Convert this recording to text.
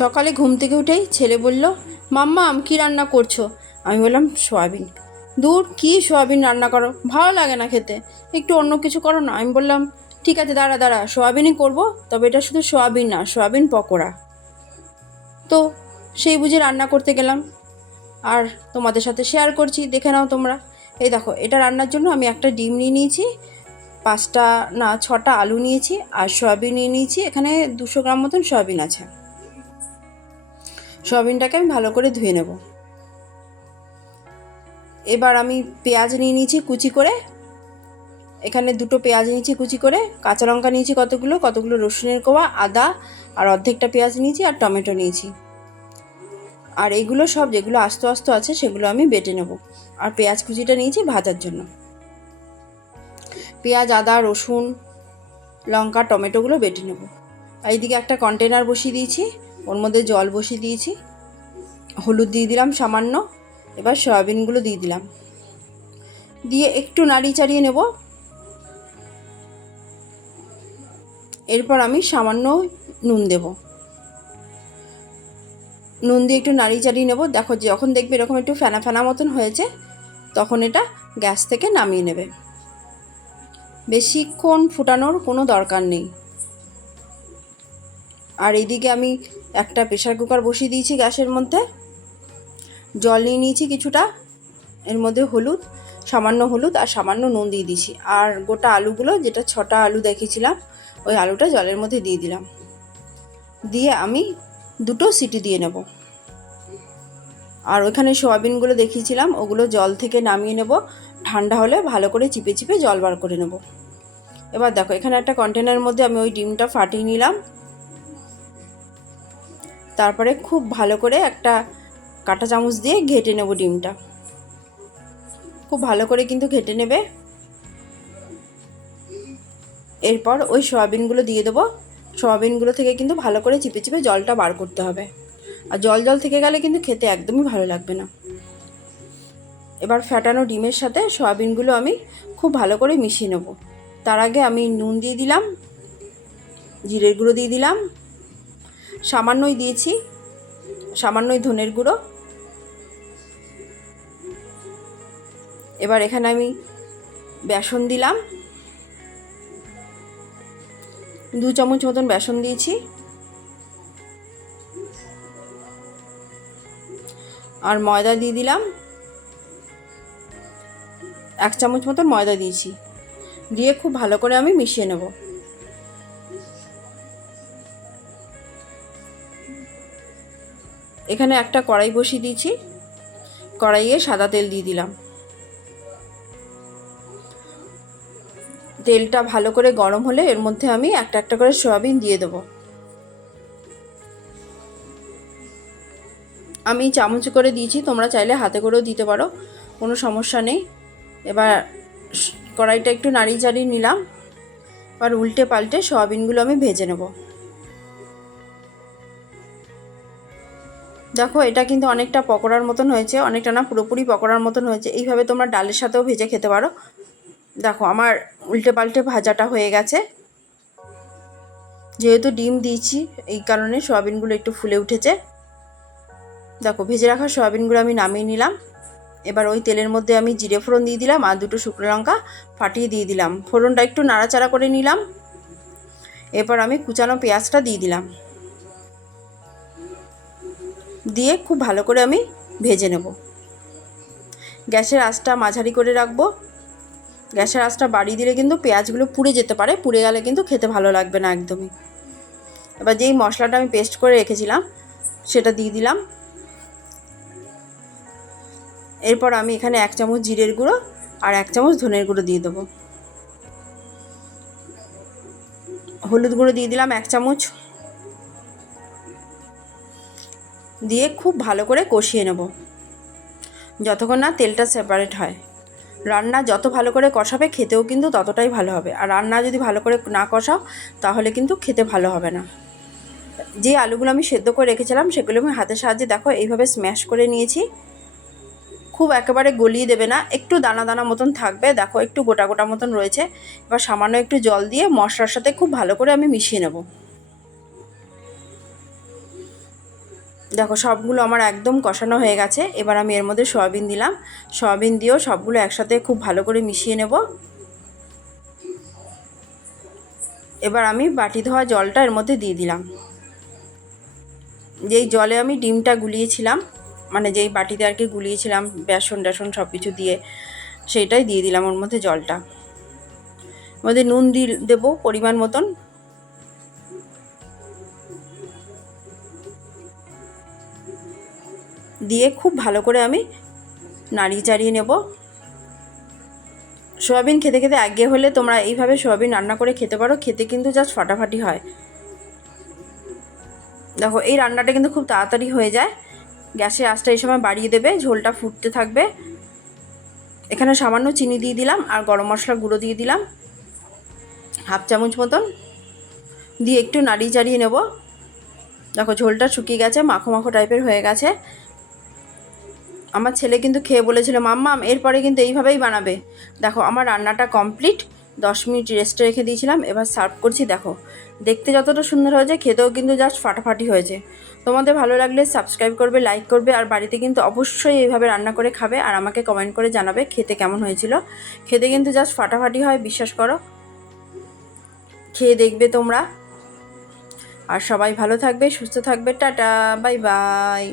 সকালে ঘুম থেকে উঠেই ছেলে বলল, মাম্মাম কী রান্না করছো? আমি বললাম সয়াবিন। দূর, কী সয়াবিন রান্না করো, ভালো লাগে না খেতে, একটু অন্য কিছু করো না। আমি বললাম ঠিক আছে, দাঁড়া দাঁড়া, সয়াবিনই করবো, তবে এটা শুধু সয়াবিন না, সয়াবিন পকোড়া। তো সেই বুঝে রান্না করতে গেলাম, আর তোমাদের সাথে শেয়ার করছি, দেখে নাও তোমরা। এই দেখো, এটা রান্নার জন্য আমি একটা ডিম নিয়ে নিয়েছি, 6টা আলু নিয়েছি, আর সয়াবিন নিয়ে নিয়েছি। এখানে 200 গ্রাম মতন সয়াবিন আছে। সয়াবিনটাকে আমি ভালো করে ধুয়ে নেব। এবার আমি পেঁয়াজ নিয়ে নিয়েছি কুচি করে, এখানে 2টো পেঁয়াজ নিয়েছি কুচি করে, কাঁচা লঙ্কা নিয়েছি কতগুলো রসুনের কোয়া, আদা আর অর্ধেকটা পেঁয়াজ নিয়েছি, আর টমেটো নিয়েছি। আর এইগুলো সব যেগুলো আস্ত আস্ত আছে সেগুলো আমি বেটে নেব। আর পেঁয়াজ কুচিটা নিয়েছি ভাজার জন্য। পেঁয়াজ, আদা, রসুন, লঙ্কা, টমেটোগুলো বেটে নেব। এইদিকে একটা কন্টেনার বসিয়ে দিয়েছি, ওর মধ্যে জল বসিয়ে দিয়েছি, হলুদ দিয়ে দিলাম সামান্য। এবার সয়াবিনগুলো দিয়ে দিলাম, দিয়ে একটু নাড়িয়ে চাড়িয়ে নেব। এরপর আমি সামান্য নুন দেব, নুন দিয়ে একটু নাড়িয়ে চাড়িয়ে নেব। দেখো, যখন দেখবে এরকম একটু ফেনা ফেনা মতন হয়েছে, তখন এটা গ্যাস থেকে নামিয়ে নেবে। বেশিক্ষণ ফুটানোর কোনো দরকার নেই। আর এইদিকে আমি একটা প্রেসার কুকার বসিয়ে দিয়েছি গ্যাসের মধ্যে, জল নিয়ে নিয়েছি কিছুটা, এর মধ্যে সামান্য হলুদ আর সামান্য নুন দিয়ে দিয়েছি। আর গোটা আলুগুলো, যেটা 6টা আলু দেখিয়েছিলাম, ওই আলুটা জলের মধ্যে দিয়ে দিলাম, দিয়ে আমি 2টো সিটি দিয়ে নেব। আর ওইখানে সয়াবিনগুলো দেখিয়েছিলাম, ওগুলো জল থেকে নামিয়ে নেব, ঠান্ডা হলে ভালো করে চিপে চিপে জল বার করে নেব। এবার দেখো, এখানে একটা কন্টেনারের মধ্যে আমি ওই ডিমটা ফাটিয়ে নিলাম। তারপরে খুব ভালো করে একটা কাঁটা চামচ দিয়ে ঘেটে নেব ডিমটা, খুব ভালো করে কিন্তু ঘেটে নেবে। এরপর ওই সয়াবিনগুলো দিয়ে দেবো। সয়াবিনগুলো থেকে কিন্তু ভালো করে চিপে চিপে জলটা বার করতে হবে, আর জল জল থেকে গেলে কিন্তু খেতে একদমই ভালো লাগবে না। এবার ফ্যাটানো ডিমের সাথে সয়াবিনগুলো আমি খুব ভালো করে মিশিয়ে নেব। তার আগে আমি নুন দিয়ে দিলাম, জিরের গুঁড়ো দিয়ে দিলাম, সামান্যই দিয়েছি, সামান্যই ধনের গুঁড়ো। এবার এখানে আমি বেসন দিলাম, 2 চামচ মতন বেসন দিয়েছি, আর ময়দা দিয়ে দিলাম, 1 চামচ মতন ময়দা দিয়েছি, দিয়ে খুব ভালো করে আমি মিশিয়ে নেব। এখানে একটা কড়াই বসিয়ে দিয়েছি, কড়াইয়ে সাদা তেল দিয়ে দিলাম। তেলটা ভালো করে গরম হলে এর মধ্যে আমি একটা একটা করে সয়াবিন দিয়ে দেবো। আমি চামচ করে দিয়েছি, তোমরা চাইলে হাতে করেও দিতে পারো, কোনো সমস্যা নেই। এবার কড়াইটা একটু নাড়িয়ে চাড়িয়ে নিলাম, এবার উল্টে পাল্টে সয়াবিনগুলো আমি ভেজে নেব। দেখো, এটা কিন্তু অনেকটা পকোড়ার মতন হয়েছে, অনেকটা না, পুরোপুরি পকোড়ার মতন হয়েছে। এইভাবে তোমরা ডালের সাথেও ভেজে খেতে পারো। দেখো, আমার উল্টে পাল্টে ভাজাটা হয়ে গেছে। যেহেতু ডিম দিয়েছি, এই কারণে সয়াবিনগুলো একটু ফুলে উঠেছে। দেখো, ভেজে রাখা সয়াবিনগুলো আমি নামিয়ে নিলাম। এবার ওই তেলের মধ্যে আমি জিরে ফোড়ন দিয়ে দিলাম, আর 2টো শুকনো লঙ্কা ফাটিয়ে দিয়ে দিলাম। ফোড়নটা একটু নাড়াচাড়া করে নিলাম। এরপর আমি কুচানো পেঁয়াজটা দিয়ে দিলাম, দিয়ে খুব ভালো করে আমি ভেজে নেব। গ্যাসের আঁচটা মাঝারি করে রাখবো। গ্যাসের আঁচটা বাড়িয়ে দিলে কিন্তু পেঁয়াজগুলো পুড়ে যেতে পারে, পুড়ে গেলে কিন্তু খেতে ভালো লাগবে না একদমই। এবার যেই মশলাটা আমি পেস্ট করে রেখেছিলাম সেটা দিয়ে দিলাম। এরপর আমি এখানে 1 চামচ জিরের গুঁড়ো আর 1 চামচ ধনের গুঁড়ো দিয়ে দেবো। হলুদ গুঁড়ো দিয়ে দিলাম 1 চামচ, দিয়ে খুব ভালো করে কষিয়ে নেব যতক্ষণ না তেলটা সেপারেট হয়। রান্না যত ভালো করে কষাবে খেতেও কিন্তু ততটাই ভালো হবে, আর রান্না যদি ভালো করে না কষাও তাহলে কিন্তু খেতে ভালো হবে না। যে আলুগুলো আমি সেদ্ধ করে রেখেছিলাম সেগুলো আমি হাতের সাহায্যে দেখো এইভাবে স্ম্যাশ করে নিয়েছি। খুব একেবারে গলিয়ে দেবে না, একটু দানা দানা মতন থাকবে। দেখো, একটু গোটা গোটা মতন রয়েছে। এবার সামান্য একটু জল দিয়ে মশলার সাথে খুব ভালো করে আমি মিশিয়ে নেব। দেখো সবগুলো আমার একদম কষানো হয়ে গেছে। এবার আমি এর মধ্যে সয়াবিন দিলাম। সয়াবিন দিয়েও সবগুলো একসাথে খুব ভালো করে মিশিয়ে নেব। এবার আমি বাটি ধোয়া জলটা এর মধ্যে দিয়ে দিলাম। যেই জলে আমি ডিমটা গুলিয়েছিলাম, মানে যেই বাটিতে আর কি গুলিয়েছিলাম বেসন টেসন সব কিছু দিয়ে, সেইটাই দিয়ে দিলাম ওর মধ্যে জলটা। ওর মধ্যে নুন দেবো পরিমাণ মতন। দিয়ে খুব ভালো করে আমি নাড়িয়ে চাড়িয়ে নেব। সয়াবিন খেতে খেতে একঘেয়ে হলে তোমরা এইভাবে সয়াবিন রান্না করে খেতে পারো, খেতে কিন্তু জাস্ট ফাটাফাটি হয়। দেখো এই রান্নাটা কিন্তু খুব তাড়াতাড়ি হয়ে যায়। গ্যাসের আঁচটা এই সময় বাড়িয়ে দেবে, ঝোলটা ফুটতে থাকবে। এখানে সামান্য চিনি দিয়ে দিলাম আর গরম মশলা গুঁড়ো দিয়ে দিলাম 1/2 চামচ মতন, দিয়ে একটু নাড়িয়ে চাড়িয়ে নেব। দেখো ঝোলটা শুকিয়ে গেছে, মাখো মাখো টাইপের হয়ে গেছে। আমার ছেলে কিন্তু খেয়ে বলেছিল মাম্মাম এরপরে কিন্তু এইভাবেই বানাবে। দেখো আমার রান্নাটা কমপ্লিট। 10 মিনিট রেস্টে রেখে দিয়েছিলাম, এবার সার্ভ করছি। দেখো দেখতে যতটা সুন্দর হয়েছে, খেতেও কিন্তু জাস্ট ফাটাফাটি হয়েছে। তোমাদের ভালো লাগলে সাবস্ক্রাইব করবে, লাইক করবে, আর বাড়িতে কিন্তু অবশ্যই এইভাবে রান্না করে খাবে আর আমাকে কমেন্ট করে জানাবে খেতে কেমন হয়েছিল। খেতে কিন্তু জাস্ট ফাটাফাটি হয়, বিশ্বাস করো। খেয়ে দেখবে তোমরা। আর সবাই ভালো থাকবে, সুস্থ থাকবে। Tata, bye bye.